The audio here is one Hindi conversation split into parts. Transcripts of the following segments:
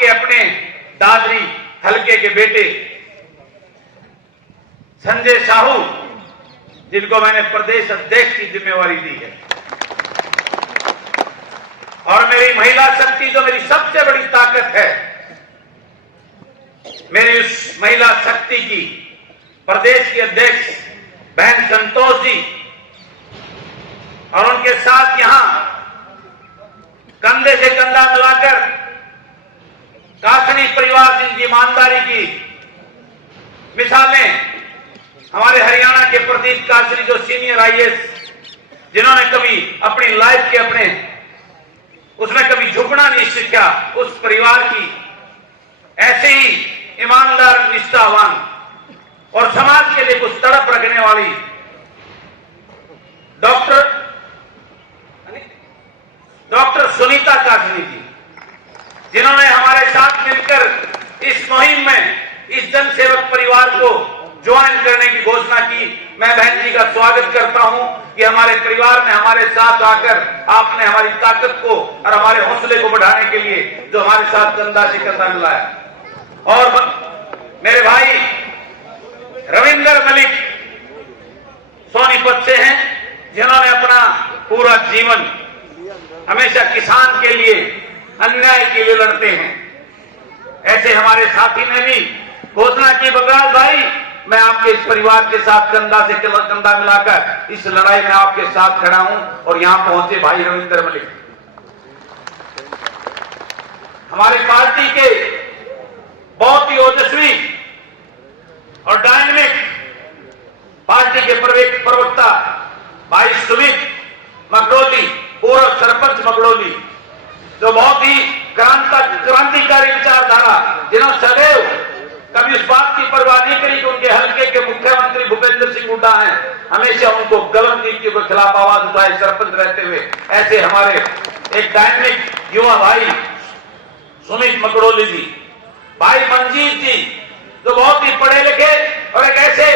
आपके अपने दादरी हलके के बेटे संजय साहू, जिनको मैंने प्रदेश अध्यक्ष की जिम्मेवारी दी है, और मेरी महिला शक्ति जो मेरी सबसे बड़ी ताकत है, मेरी उस महिला शक्ति की प्रदेश की अध्यक्ष बहन संतोष जी, और उनके साथ यहां कंधे से कंधा मिलाकर कासनी परिवार, जिनकी ईमानदारी की मिसालें हमारे हरियाणा के प्रदीप कासनी, जो सीनियर आईएएस, जिन्होंने कभी अपनी लाइफ के अपने उसमें कभी झुकना नहीं सीखा, उस परिवार की ऐसे ही ईमानदार, निष्ठावान और समाज के लिए कुछ तड़प रखने वाली डॉक्टर सुनीता कासनी जी, जिन्होंने हमारे साथ मिलकर इस मुहिम में इस जनसेवक परिवार को ज्वाइन करने की घोषणा की। मैं बहन जी का स्वागत करता हूं कि हमारे परिवार में हमारे साथ आकर आपने हमारी ताकत को और हमारे हौसले को बढ़ाने के लिए जो हमारे साथ कंधा से कंधा मिलाया। और मेरे भाई रविंदर मलिक सोनीपत से हैं, जिन्होंने अपना पूरा जीवन हमेशा किसान के लिए, अन्याय के लिए लड़ते हैं। ऐसे हमारे साथी ने भी घोषणा की, बलराज भाई मैं आपके इस परिवार के साथ कंधा से कंधा मिलाकर इस लड़ाई में आपके साथ खड़ा हूं। और यहां पहुंचे भाई रविंदर मलिक, हमारी पार्टी के बहुत ही ओजस्वी और डायनेमिक पार्टी के प्रवक्ता भाई सुमित मगडोली, पूर्व सरपंच मगडोली, जो बहुत ही क्रांतिकारी विचारधारा, जिन्होंने सदैव कभी उस बात की परवाह नहीं करी कि उनके हल्के के मुख्यमंत्री भूपेंद्र सिंह हुड्डा हैं, हमेशा उनको गलत नीतियों के खिलाफ आवाज उठाए सरपंच रहते हुए। ऐसे हमारे एक डायनेमिक युवा भाई सुमित मगडोली जी, भाई मंजीत जी, जो बहुत ही पढ़े लिखे और एक ऐसे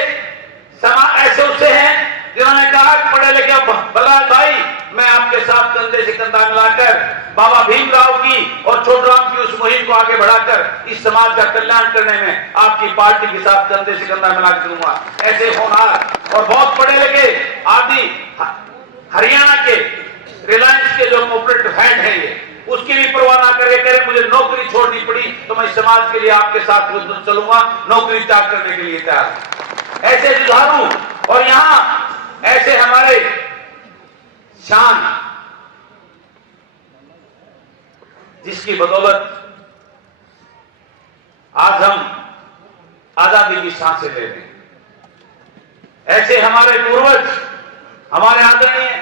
उससे हैं जिन्होंने कहा पढ़े लिखे बलराज भाई मैं आपके साथ कंधे से कंधा मिलाकर बाबा भीमराव की और छोटराम की उस मुहिम को आगे बढ़ाकर इस समाज का कल्याण करने में आपकी पार्टी के साथ कंधे से कंधा मिलाकर करूंगा। ऐसे होनहार और बहुत पढ़े लिखे आदि हरियाणा के रिलायंस के जो ऑपरेटिव हेड हैं, ये उसकी भी परवाह ना करके कह रहे मुझे नौकरी छोड़नी पड़ी तो मैं समाज के लिए आपके साथ चलूंगा, नौकरी त्याग करने के लिए तैयार। ऐसे जुझारू और यहां ऐसे हमारे शान, जिसकी बदौलत आज हम आजादी की सांसें ले रहे हैं। ऐसे हमारे पूर्वज, हमारे आदरणीय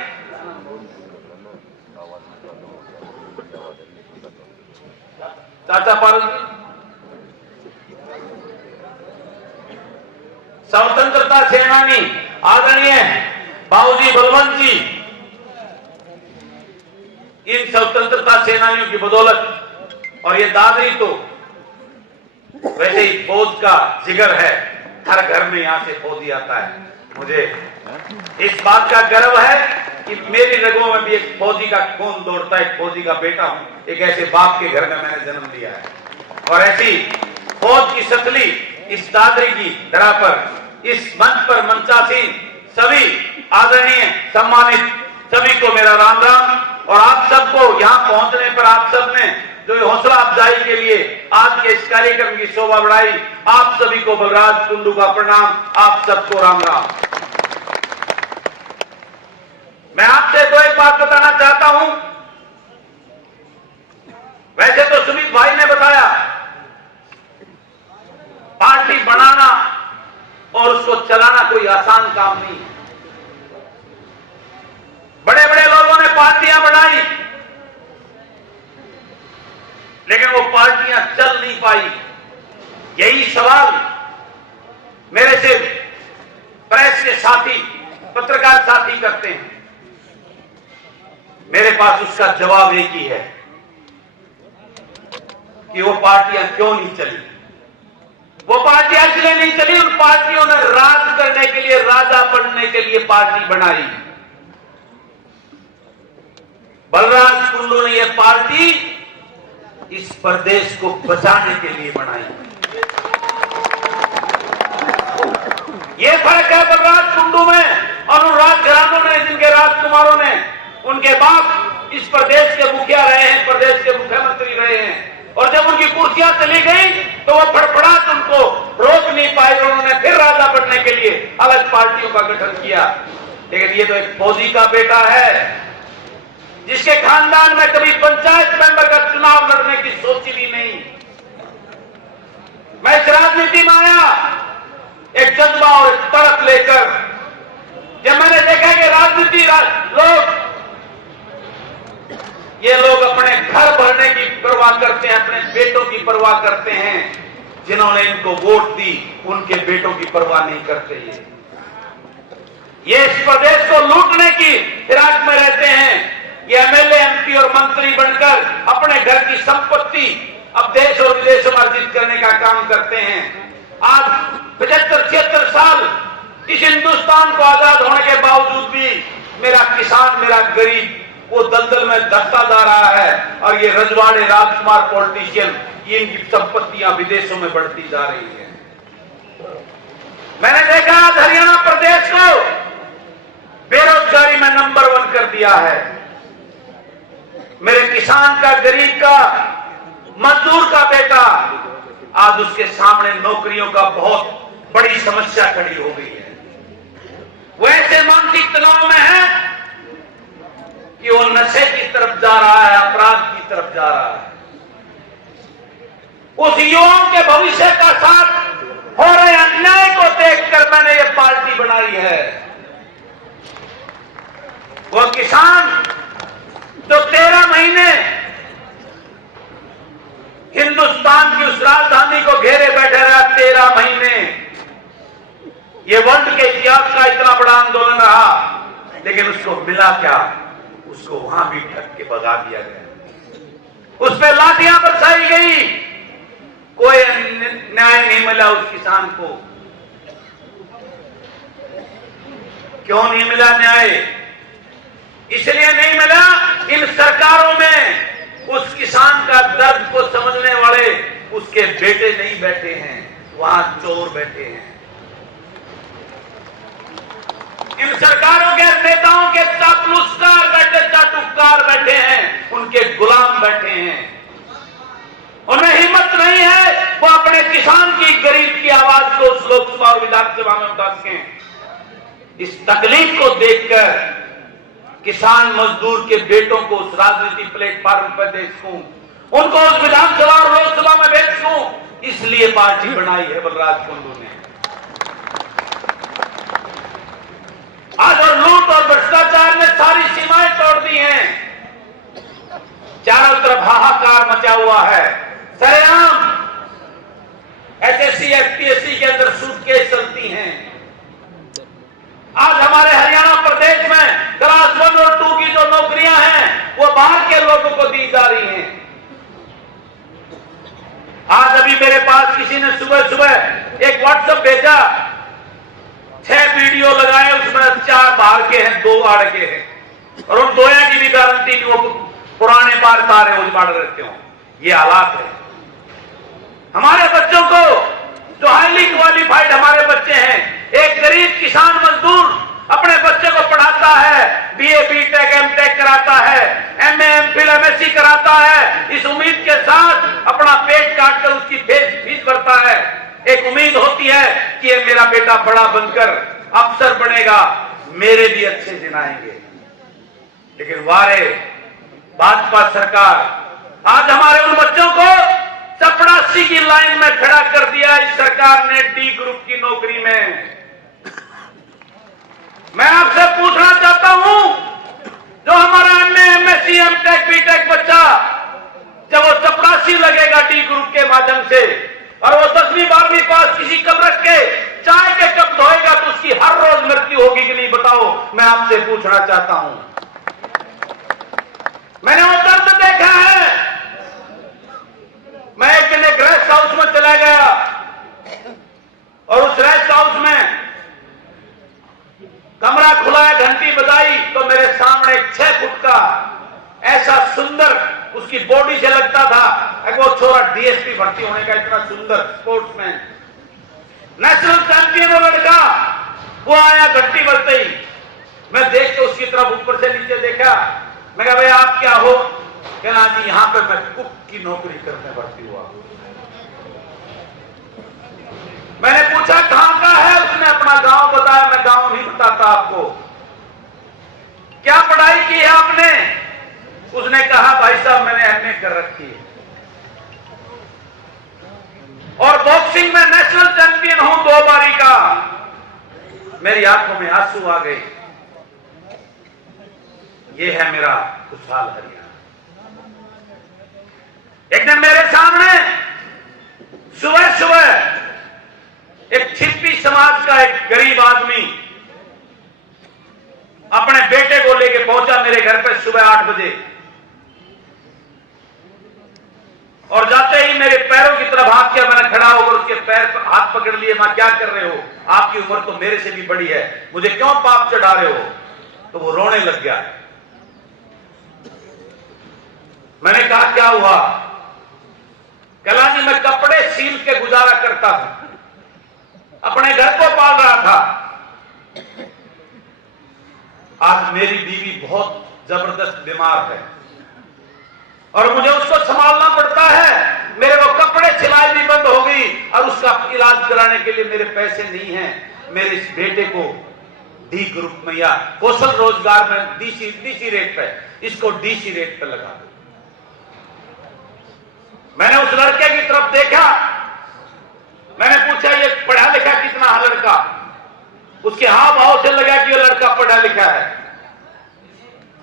चाचा पाल जी, स्वतंत्रता सेनानी आदरणीय बाबूजी बलवंत जी, इन स्वतंत्रता सेनानियों की बदौलत, और ये दादरी तो वैसे ही फौज का जिगर है, हर घर में यहां से फौजी आता है। मुझे इस बात का गर्व है कि मेरी रगों में भी एक फौजी का खून दौड़ता है, एक फौजी का बेटा हूं, एक ऐसे बाप के घर में मैंने जन्म लिया है। और ऐसी फौज की सतली इस दादरी की धरा पर, इस मंच पर मंचासीन सभी आदरणीय सम्मानित सभी को मेरा राम राम। और आप सबको यहां पहुंचने पर आप सबने जो हौसला अफजाई के लिए आज के इस कार्यक्रम की शोभा बढ़ाई, आप सभी को बलराज कुंडू का प्रणाम, आप सबको राम राम। मैं आपसे तो एक बात बताना चाहता हूं, वैसे तो सुमित भाई ने बताया पार्टी बनाना और उसको चलाना कोई आसान काम नहीं है। बड़े बड़े लोगों ने पार्टियां बनाई, लेकिन वो पार्टियां चल नहीं पाई। यही सवाल मेरे से प्रेस के साथी, पत्रकार साथी करते हैं। मेरे पास उसका जवाब एक ही है कि वो पार्टियां क्यों नहीं चली। वो पार्टियां इसलिए नहीं चली, उन पार्टियों ने राज करने के लिए, राजा बनने के लिए पार्टी बनाई। बलराज कुंडू ने यह पार्टी इस प्रदेश को बचाने के लिए बनाई। ये फर्क है बलराज कुंडू में और उन राजघरानों ने, जिनके राजकुमारों ने, उनके बाप इस प्रदेश के मुखिया रहे हैं, प्रदेश के मुख्यमंत्री रहे हैं, और जब उनकी कुर्सियां चली गई तो वो फड़फड़ाहट उनको रोक नहीं पाए, उन्होंने फिर राजा बनने के लिए अलग पार्टियों का गठन किया। लेकिन ये तो एक फौजी का बेटा है, जिसके खानदान में कभी पंचायत मेंबर का चुनाव लड़ने की सोची भी नहीं। मैं इस राजनीति में आया एक जज्बा और एक तड़प लेकर। जब मैंने देखा कि राजनीति ये लोग अपने घर भरने की परवाह करते हैं, अपने बेटों की परवाह करते हैं, जिन्होंने इनको वोट दी उनके बेटों की परवाह नहीं करते। ये इस प्रदेश को लूटने की फिराक में रहते हैं। ये एमएलए, एमपी और मंत्री बनकर अपने घर की संपत्ति अब देश और विदेशों में अर्जित करने का काम करते हैं। आज 75-76 साल इस हिंदुस्तान को आजाद होने के बावजूद भी मेरा किसान, मेरा गरीब वो दलदल में धंसता जा रहा है, और ये रजवाड़े राजकुमार पॉलिटिशियन, ये इनकी संपत्तियां विदेशों में बढ़ती जा रही है। मैंने देखा आज हरियाणा प्रदेश को बेरोजगारी में नंबर 1 कर दिया है। मेरे किसान का, गरीब का, मजदूर का बेटा आज उसके सामने नौकरियों का बहुत बड़ी समस्या खड़ी हो गई है। वो ऐसे मानसिक तनाव में है कि वो नशे की तरफ जा रहा है, अपराध की तरफ जा रहा है। उस युवाओं के भविष्य का साथ हो रहे अन्याय को देखकर मैंने ये पार्टी बनाई है। वो किसान जो 13 महीने हिंदुस्तान की उस राजधानी को घेरे बैठे रहा, 13 महीने, ये वर्ल्ड के इतिहास का इतना बड़ा आंदोलन रहा, लेकिन उसको मिला क्या? उसको वहां भी ठग के भगा दिया गया, उस पर लाठियां बरसाई गई, कोई न्याय नहीं मिला उस किसान को। क्यों नहीं मिला न्याय? इसलिए नहीं मिला, इन सरकारों में उस किसान का दर्द को समझने वाले उसके बेटे नहीं बैठे हैं, वहां चोर बैठे हैं। इन सरकारों के नेताओं के चापलूसकार बैठे, चाटुकार बैठे हैं, उनके गुलाम बैठे हैं। उन्हें हिम्मत नहीं है वो अपने किसान की, गरीब की आवाज को उस लोकसभा और विधानसभा में उठा सकें। इस तकलीफ को देखकर किसान मजदूर के बेटों को उस राजनीति प्लेटफॉर्म पर देख सकूं, उनको उस विधानसभा और लोकसभा में भेज सकूं, इसलिए पार्टी बनाई है बलराज कुंडू ने। आज और लूट और भ्रष्टाचार ने सारी सीमाएं तोड़ दी हैं, चारों तरफ हाहाकार मचा हुआ है। सरेआम एसएससी, एफपीएससी के अंदर सूटकेस चलती हैं। आज हमारे हरियाणा प्रदेश में क्लास 1 और 2 की जो नौकरियां हैं वो बाहर के लोगों को दी जा रही हैं। आज अभी मेरे पास किसी ने सुबह सुबह एक व्हाट्सएप भेजा, 6 वीडियो लगाए, उसमें 4 बाहर के हैं, 2 आड़ के हैं, और उन 2 की भी गारंटी नहीं, वो पुराने बार सारे उजमाड़ रहते हो। ये हालात है। हमारे बच्चों को, जो हाईली क्वालिफाइड हमारे बच्चे हैं, एक गरीब किसान मजदूर अपने बच्चे को पढ़ाता है, बीए, बीटेक, एमटेक कराता है, एमए, एमफिल, एमएससी कराता है, इस उम्मीद के साथ अपना पेट काटकर उसकी फीस भरता है। एक उम्मीद होती है कि ये मेरा बेटा बड़ा बनकर अफसर बनेगा, मेरे भी अच्छे दिन आएंगे। लेकिन वारे भाजपा सरकार आज हमारे उन बच्चों को चपरासी की लाइन में खड़ा कर दिया इस सरकार ने डी ग्रुप की नौकरी में। मैं आपसे पूछना चाहता हूं, जो हमारा एमए, एमएससी, एमटेक, बीटेक बच्चा जब वो चपरासी लगेगा डी ग्रुप के माध्यम से, और वो 10वीं 12वीं पास किसी कम रख के चाय के कप धोएगा, तो उसकी हर रोज मृत्यु होगी कि नहीं? बताओ, मैं आपसे पूछना चाहता हूं। मैंने वो दर्द देखा है। मैं एक दिन एक रेस्ट हाउस में चला गया, और उस रेस्ट हाउस में कमरा खुला है, घंटी बजाई, तो मेरे सामने एक 6 फुट का ऐसा सुंदर, उसकी बॉडी से लगता था डीएसपी भर्ती होने का, इतना सुंदर स्पोर्ट्समैन, नेशनल चैंपियन वो लड़का, वो आया घंटी बजते ही। मैं देख के उसकी तरफ ऊपर से नीचे देखा। मैं कहा भाई आप क्या हो? कहना जी यहां पे मैं कुक की नौकरी करने भर्ती हुआ। मैंने पूछा कहां का है? उसने अपना गांव बताया। मैं गांव नहीं बताता आपको। क्या पढ़ाई की है आपने? उसने कहा भाई साहब मैंने एमए कर रखी है और बॉक्सिंग में नेशनल चैंपियन हूं 2 बारी का। मेरी आंखों में आंसू आ गए। ये है मेरा खुशहाल हरियाणा। एक दिन मेरे सामने सुबह सुबह एक छिपी समाज का एक गरीब आदमी अपने बेटे को लेके पहुंचा मेरे घर पे सुबह 8 बजे, और जाते ही मेरे पैरों की तरफ हाथ किया। मैंने खड़ा होकर उसके पैर पर हाथ पकड़ लिए। मां क्या कर रहे हो? आपकी उम्र तो मेरे से भी बड़ी है, मुझे क्यों पाप चढ़ा रहे हो? तो वो रोने लग गया। मैंने कहा क्या हुआ? कहला जी मैं कपड़े सील के गुजारा करता था, अपने घर को पाल रहा था। आज मेरी बीवी बहुत जबरदस्त बीमार है और मुझे उसको संभालना पड़ता है। मेरे वो कपड़े सिलाई भी बंद हो गई और उसका इलाज कराने के लिए मेरे पैसे नहीं हैं। मेरे इस बेटे को डी ग्रुप में या कौशल रोजगार में डीसी रेट पे, इसको डीसी रेट पे लगा दो। मैंने उस लड़के की तरफ देखा। मैंने पूछा ये पढ़ा लिखा कितना है लड़का? उसके हाव भाव से लगा कि ये लड़का पढ़ा लिखा है।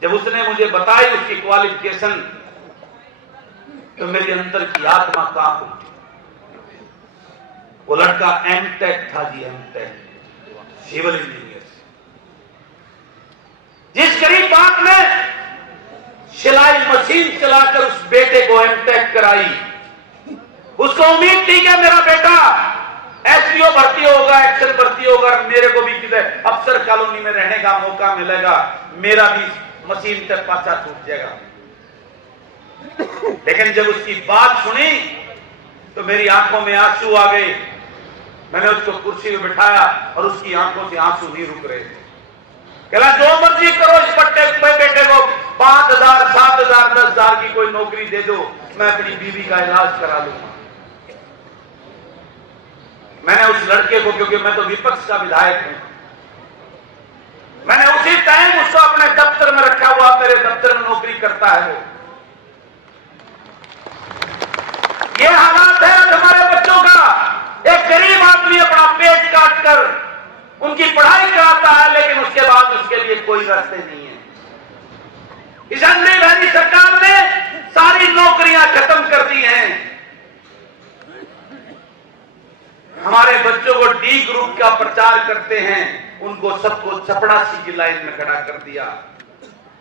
जब उसने मुझे बताई उसकी क्वालिफिकेशन तो मेरे अंदर की आत्मा कांप उठी। वो लड़का एमटेक था जी, एमटेक सिविल इंजीनियर। जिस गरीब बाप ने सिलाई मशीन चलाकर उस बेटे को एमटेक कराई, उसको उम्मीद थी कि मेरा बेटा एसपीओ भर्ती होगा, एक्शन भर्ती होगा, मेरे को भी किधर अफसर कॉलोनी में रहने का मौका मिलेगा, मेरा भी मशीन तक पाछा छूट जाएगा। लेकिन जब उसकी बात सुनी तो मेरी आंखों में आंसू आ गए। मैंने उसको कुर्सी में बिठाया और उसकी आंखों से आंसू नहीं रुक रहे थे। कहला जो मर्जी करो, इस बेटे को 5,000, 7,000, 10,000 की कोई नौकरी दे दो, मैं अपनी बीवी का इलाज करा लूंगा। मैंने उस लड़के को, क्योंकि मैं तो विपक्ष का विधायक हूं, मैंने उसी टाइम उसको अपने दफ्तर में रखा हुआ, मेरे दफ्तर में नौकरी करता है वो। ये हालात है आज हमारे बच्चों का। एक गरीब आदमी अपना पेट काट कर उनकी पढ़ाई कराता है, लेकिन उसके बाद उसके लिए कोई रास्ते नहीं है। इस अंग्रेजी सरकार ने सारी नौकरियां खत्म कर दी हैं। हमारे बच्चों को डी ग्रुप का प्रचार करते हैं, उनको सबको चपड़ासी की लाइन में खड़ा कर दिया।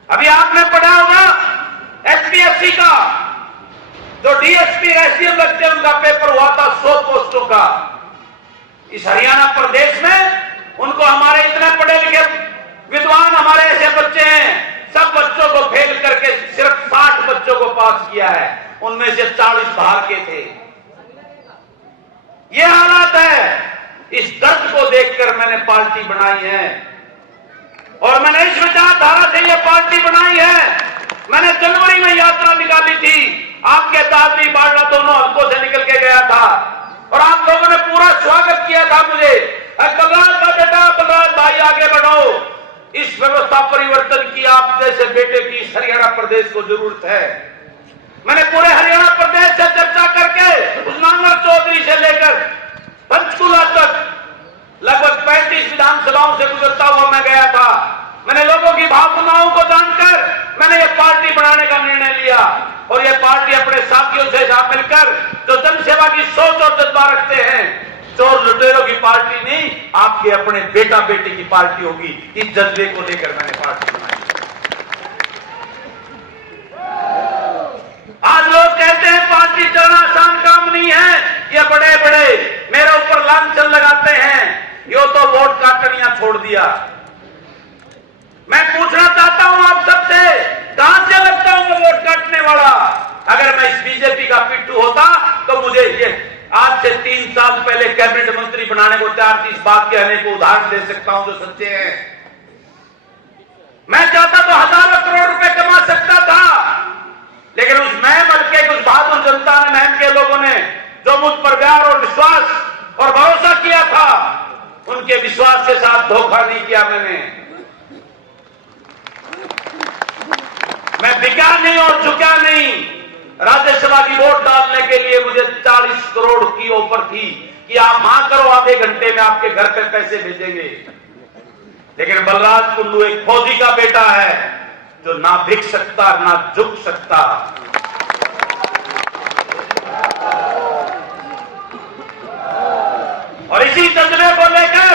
अभी आपने पढ़ा होगा एसपीएससी का, जो डीएसपी एसडीएम लगते हैं, उनका पेपर हुआ था 100 पोस्टों का। इस हरियाणा प्रदेश में उनको हमारे इतने पढ़े लिखे विद्वान हमारे ऐसे बच्चे हैं, सब बच्चों को फेल करके सिर्फ 60 बच्चों को पास किया है, उनमें से 40 बाहर के थे। ये हालात है। इस दर्द को देखकर मैंने पार्टी बनाई है और मैंने इस विचारधारा से ये पार्टी बनाई है। मैंने जनवरी में यात्रा निकाली थी, आपके दादरी बाड़ला दोनों हल्कों से निकल के गया था और आप लोगों ने पूरा स्वागत किया था मुझे। बलराज का बेटा, बलराज भाई आगे बढ़ो, इस व्यवस्था परिवर्तन की आप जैसे बेटे की इस हरियाणा प्रदेश को जरूरत है। मैंने पूरे हरियाणा प्रदेश से चर्चा करके उस नांगर चौधरी से लेकर पंचकूला तक लगभग 35 विधानसभाओं से गुजरता हुआ मैं गया था। मैंने लोगों की भावनाओं को जानकर मैंने ये पार्टी बनाने का निर्णय लिया और ये पार्टी अपने साथियों से साथ मिलकर जो जनसेवा की सोच और जज्बा रखते हैं, चोर लुटेरों की पार्टी नहीं, आपके अपने बेटा बेटी की पार्टी होगी। इस जज्बे को लेकर मैंने पार्टी बनाई। आज लोग कहते हैं पार्टी चलना आसान काम नहीं है, ये बड़े बड़े मेरे ऊपर लांछन लगाते हैं, यो तो वोट काटनियां छोड़ दिया। मैं पूछना चाहता हूं आप सबसे, कहां से लगता हूं मैं वोट काटने वाला? अगर मैं इस बीजेपी का पिट्ठू होता से 3 साल पहले कैबिनेट मंत्री बनाने को तैयार थी। इस बात के अनेक उदाहरण दे सकता हूं जो सच्चे हैं। मैं चाहता तो हजारों करोड़ रुपए कमा सकता था, लेकिन उस महम हल्के उस बहादुर जनता ने, महम के लोगों ने जो मुझ पर प्यार और विश्वास और भरोसा किया था, उनके विश्वास के साथ धोखा नहीं किया मैंने। मैं बिका नहीं और झुका नहीं। राज्यसभा की वोट डालने के लिए मुझे 40 करोड़ की ऑफर थी कि आप मां करो, आधे घंटे में आपके घर पे पैसे भेजेंगे। लेकिन बलराज कुंडू एक फौजी का बेटा है जो ना बिक सकता ना झुक सकता। और इसी जज्बे को लेकर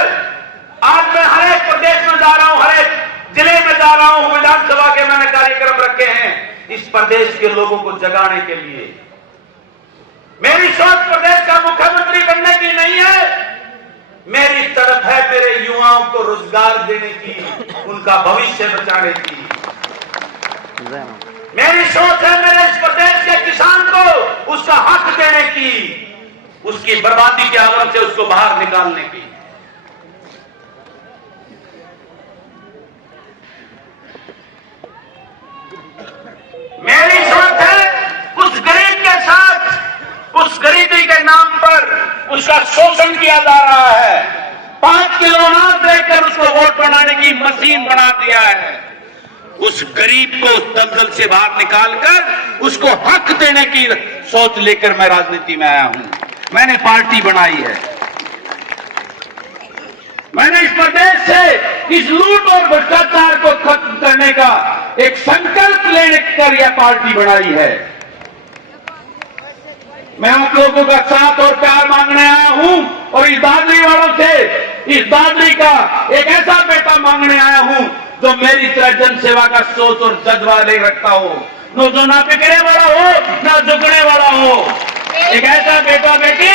आज मैं हर एक प्रदेश में जा रहा हूं, हर एक जिले में जा रहा हूं। विधानसभा के मैंने कार्यक्रम रखे हैं इस प्रदेश के लोगों को जगाने के लिए। मेरी सोच प्रदेश का मुख्यमंत्री बनने की नहीं है, मेरी तरफ है मेरे युवाओं को रोजगार देने की, उनका भविष्य बचाने की। मेरी सोच है मेरे इस प्रदेश के किसान को उसका हक देने की, उसकी बर्बादी के आलम से उसको बाहर निकालने की। मेरी सोच है उस गरीब के साथ, उस गरीबी के नाम पर उसका शोषण किया जा रहा है। 5 किलो अनाज देकर उसको वोट बनाने की मशीन बना दिया है। उस गरीब को दलदल से बाहर निकालकर उसको हक देने की सोच लेकर मैं राजनीति में आया हूं। मैंने पार्टी बनाई है। मैंने इस प्रदेश से इस लूट और भ्रष्टाचार को खत्म करने का एक संकल्प लेकर यह पार्टी बनाई है। मैं आप लोगों का साथ और प्यार मांगने आया हूं और इस दादरी वालों से, इस दादरी का एक ऐसा बेटा मांगने आया हूं जो मेरी तरह जन सेवा का सोच और जज्बा ले रखता हो, जो ना बिगड़े वाला हो ना झुकने वाला हो। एक ऐसा बेटा बेटी,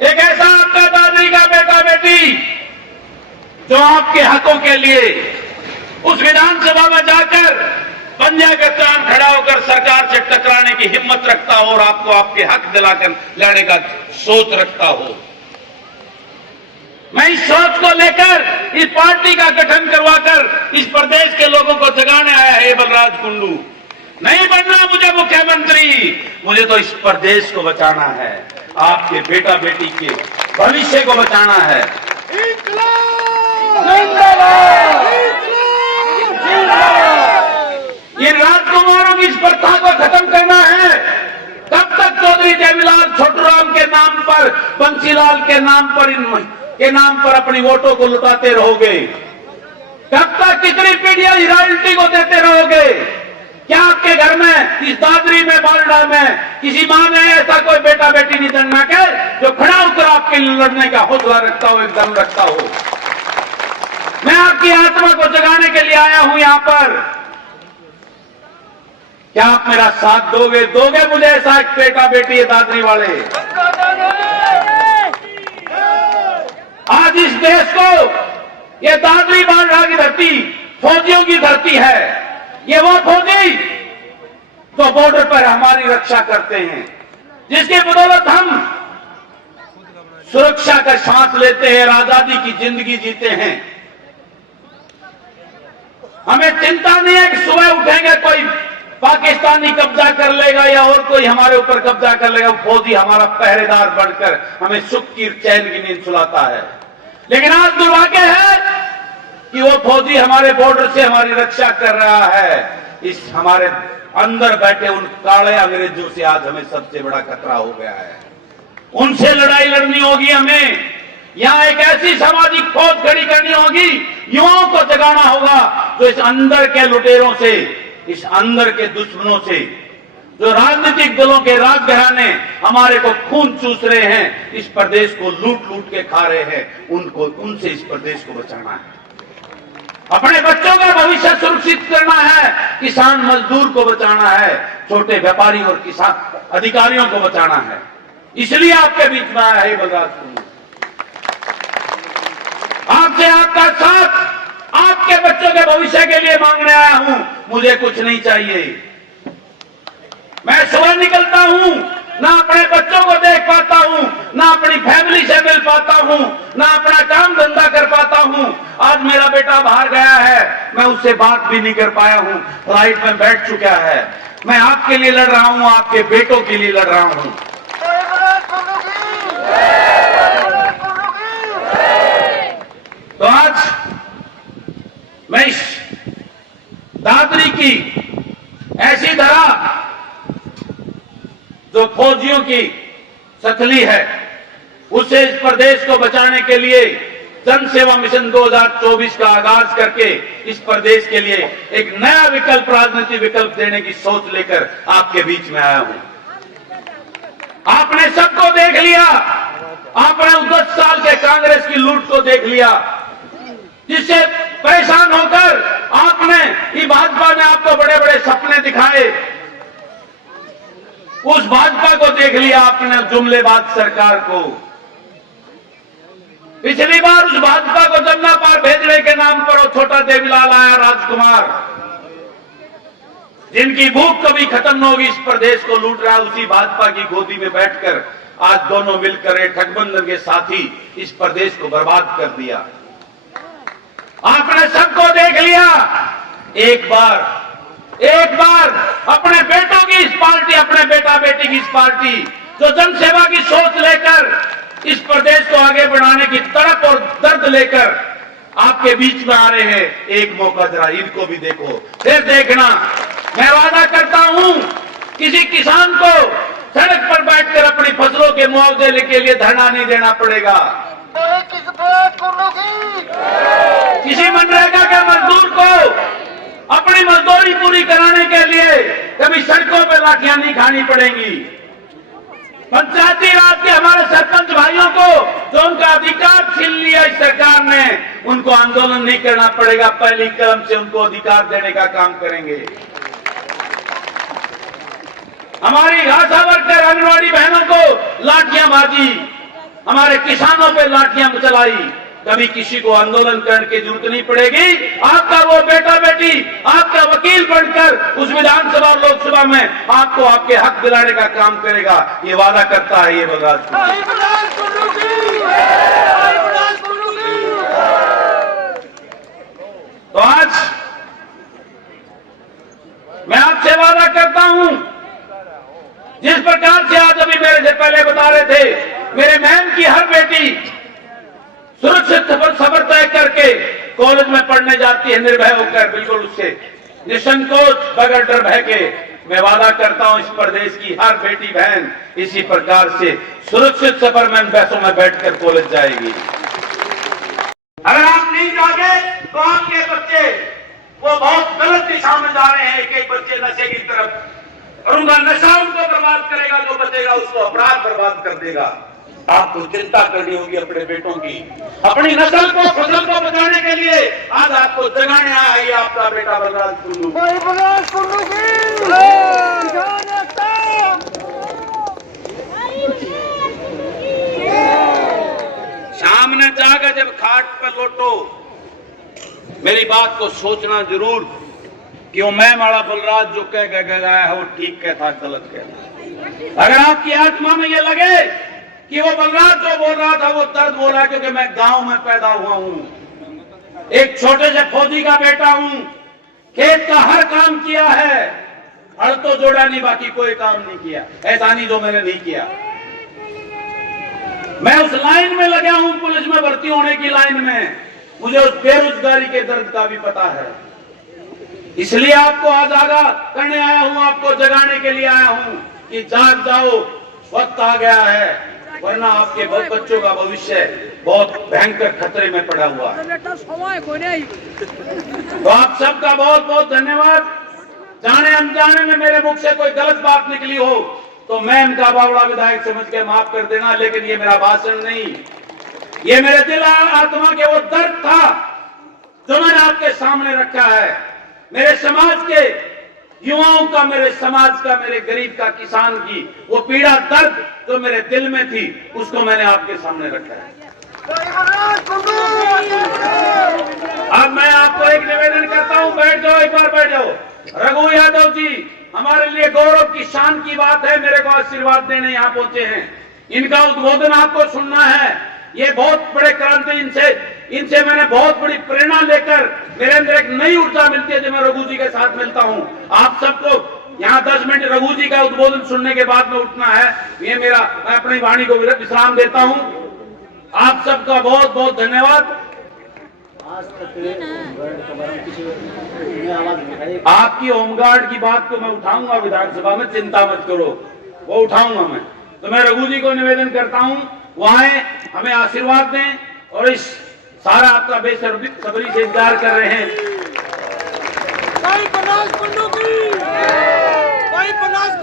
एक ऐसा आपका दादरी का बेटा बेटी जो आपके हकों के लिए उस विधानसभा में जाकर पंजा के तान खड़ा होकर सरकार से टकराने की हिम्मत रखता हो और आपको आपके हक दिलाकर लड़ने का सोच रखता हो। मैं इस सोच को लेकर इस पार्टी का गठन करवाकर इस प्रदेश के लोगों को जगाने आया है। बलराज कुंडू नहीं बनना मुझे मुख्यमंत्री, मुझे तो इस प्रदेश को बचाना है, आपके बेटा बेटी के भविष्य को बचाना है। ये राजकुमारों की इस प्रथा को खत्म करना है। कब तक चौधरी देवीलाल छोटूराम के नाम पर, बंसीलाल के नाम पर अपनी वोटों को लुटाते रहोगे? कब तक कितनी पीढ़ियां रॉयल्टी को देते रहोगे? क्या आपके घर में, इस दादरी में, बालडा में किसी मां ने ऐसा कोई बेटा बेटी नहीं जन्मा के जो खड़ा होकर आपके लिए लड़ने का हौसला रखता हो, एकदम रखता हो? मैं आपकी आत्मा को जगाने के लिए आया हूं यहां पर। क्या आप मेरा साथ दोगे? दोगे मुझे ऐसा एक बेटा बेटी है दादरी वाले? आज इस देश को, ये दादरी बालडा की धरती फौजियों की धरती है। ये वो फौजी जो बॉर्डर पर हमारी रक्षा करते हैं, जिसकी बदौलत हम सुरक्षा का सांस लेते हैं, आजादी की जिंदगी जीते हैं। हमें चिंता नहीं है कि सुबह उठेंगे कोई पाकिस्तानी कब्जा कर लेगा या और कोई हमारे ऊपर कब्जा कर लेगा। फौजी हमारा पहरेदार बनकर हमें सुख की चैन की नींद सुलाता है। लेकिन आज दुर्भाग्य है कि वो फौजी हमारे बॉर्डर से हमारी रक्षा कर रहा है। इस हमारे अंदर बैठे उन काले अंग्रेजों से आज हमें सबसे बड़ा खतरा हो गया है। उनसे लड़ाई लड़नी होगी हमें। यहां एक ऐसी सामाजिक फौज खड़ी करनी होगी, युवाओं को जगाना होगा जो इस अंदर के लुटेरों से, इस अंदर के दुश्मनों से, जो राजनीतिक दलों के राजघराने हमारे को खून चूस रहे हैं, इस प्रदेश को लूट लूट के खा रहे हैं, उनसे इस प्रदेश को बचाना है। अपने बच्चों का भविष्य सुरक्षित करना है, किसान मजदूर को बचाना है, छोटे व्यापारी और किसान अधिकारियों को बचाना है। इसलिए आपके बीच में आया है बलराज कुंडू। आपसे आपका साथ, आपके बच्चों के भविष्य के लिए मांगने आया हूं। मुझे कुछ नहीं चाहिए। मैं सुबह निकलता हूं हूँ, ना अपना काम धंधा कर पाता हूँ। आज मेरा बेटा बाहर गया है, मैं उससे बात भी नहीं कर पाया हूँ, फ्लाइट में बैठ चुका है। मैं आपके लिए लड़ रहा हूँ, आपके बेटों के लिए लड़ रहा हूँ। तो आज मैं इस दादरी की ऐसी धरा जो फौजियों की सथली है, उसे इस प्रदेश को बचाने के लिए जन सेवा मिशन 2024 का आगाज करके इस प्रदेश के लिए एक नया विकल्प, राजनीतिक विकल्प देने की सोच लेकर आपके बीच में आया हूं। आपने सबको देख लिया, आपने 10 साल के कांग्रेस की लूट को देख लिया, जिससे परेशान होकर आपने ये भाजपा ने आपको बड़े बड़े सपने दिखाए। उस भाजपा को देख लिया आपने, जुमलेबाज सरकार को। पिछली बार उस भाजपा को जमुना पार भेजने के नाम पर वो छोटा देवीलाल आया, राजकुमार, जिनकी भूख कभी खत्म न होगी, इस प्रदेश को लूट रहा है, उसी भाजपा की गोदी में बैठकर आज दोनों मिलकर एक ठगबंधन के साथी इस प्रदेश को बर्बाद कर दिया। आपने सबको देख लिया। एक बार अपने बेटों की इस पार्टी, अपने बेटा बेटी की इस पार्टी जो जनसेवा की सोच लेकर इस प्रदेश को आगे बढ़ाने की तड़प और दर्द लेकर आपके बीच में आ रहे हैं, एक मौका जरा इनको भी देखो, फिर देखना। मैं वादा करता हूं, किसी किसान को सड़क पर बैठकर अपनी फसलों के मुआवजे के लिए धरना नहीं देना पड़ेगा। किसी मनरेगा के मजदूर को अपनी मजदूरी पूरी कराने के लिए कभी सड़कों पर लाठियां नहीं खानी पड़ेंगी। पंचायती राज के हमारे सरपंच भाइयों को जो उनका अधिकार छीन लिया इस सरकार ने, उनको आंदोलन नहीं करना पड़ेगा, पहली कदम से उनको अधिकार देने का काम करेंगे। हमारी आशा वर्कर आंगनवाड़ी बहनों को लाठियां बाजी, हमारे किसानों पे लाठियां चलाई, कभी किसी को आंदोलन करने की जरूरत नहीं पड़ेगी। आपका वो बेटा बेटी आपका वकील बनकर उस विधानसभा और लोकसभा में आपको आपके हक दिलाने का काम करेगा, ये वादा करता है ये बलराज। तो आज मैं आपसे वादा करता हूं, जिस प्रकार से आज अभी मेरे से पहले बता रहे थे, मेरे बहन की हर बेटी सुरक्षित सफर तय करके कॉलेज में पढ़ने जाती है, निर्भय होकर, बिल्कुल उससे निसंकोच, बगैर डर भय के। मैं वादा करता हूं, इस प्रदेश की हर बेटी बहन इसी प्रकार से सुरक्षित सफर में बसों में बैठकर कॉलेज जाएगी। अगर आप नहीं जागे तो आपके बच्चे वो बहुत गलत दिशा में जा रहे हैं। एक बच्चे नशे की तरफ, और उनका नशा उनको बर्बाद करेगा, जो बचेगा उसको अपराध बर्बाद कर देगा। आपको चिंता करनी होगी अपने बेटों की, अपनी नस्ल को, फसल को बचाने के लिए आज आपको जगाने आया है आपका बेटा बलराज कुंडू। शाम ने जाकर जब खाट पर लौटो, मेरी बात को सोचना जरूर कि वो मैं माड़ा बलराज जो कह गया है वो ठीक कहता, गलत कहता। अगर आपकी आत्मा में ये लगे कि वो बलराज जो बोल रहा था वो दर्द बोल रहा है, क्योंकि मैं गांव में पैदा हुआ हूं, एक छोटे से फौजी का बेटा हूं, खेत का हर काम किया है, हल तो जोड़ा नहीं, बाकी कोई काम नहीं किया, ऐसा नहीं जो मैंने नहीं किया। मैं उस लाइन में लगा हूं, पुलिस में भर्ती होने की लाइन में, मुझे उस बेरोजगारी के दर्द का भी पता है। इसलिए आपको आज आगा करने आया हूं, आपको जगाने के लिए आया हूं कि जाग जाओ, वक्त आ गया है, वरना आपके बच्चों का भविष्य बहुत भयंकर खतरे में पड़ा हुआ है। तो आप सबका बहुत बहुत धन्यवाद। जाने अनजाने में मेरे मुख से कोई गलत बात निकली हो तो मैं इनका बावड़ा विधायक समझ के माफ कर देना, लेकिन ये मेरा भाषण नहीं, ये मेरे दिल आत्मा के वो दर्द था जो मैंने आपके सामने रखा है। मेरे समाज के युवाओं का, मेरे समाज का, मेरे गरीब का, किसान की वो पीड़ा, दर्द जो मेरे दिल में थी, उसको मैंने आपके सामने रखा है। अब मैं आपको एक निवेदन करता हूं, बैठ जाओ, एक बार बैठ जाओ। रघु यादव जी, हमारे लिए गौरव की, शान की बात है, मेरे को आशीर्वाद देने यहाँ पहुंचे हैं, इनका उद्बोधन आपको सुनना है, ये बहुत बड़े क्रांति, इनसे मैंने बहुत बड़ी प्रेरणा लेकर मेरे अंदर एक नई ऊर्जा मिलती है जब मैं रघु जी के साथ मिलता हूं। आप सबको यहाँ 10 मिनट रघु जी का उद्बोधन सुनने के बाद में उठना है। मैं अपनी वाणी को विश्राम देता हूं। आप सबका बहुत बहुत धन्यवाद। आपकी होमगार्ड की बात को मैं उठाऊंगा विधानसभा में, चिंता मत करो, वो उठाऊंगा मैं। तो मैं रघु जी को निवेदन करता हूं, वहां हमें आशीर्वाद दें और इस सारा आपका बेसब्री से इंतजार कर रहे हैं। भाई बनास कुंडू की, भाई बनास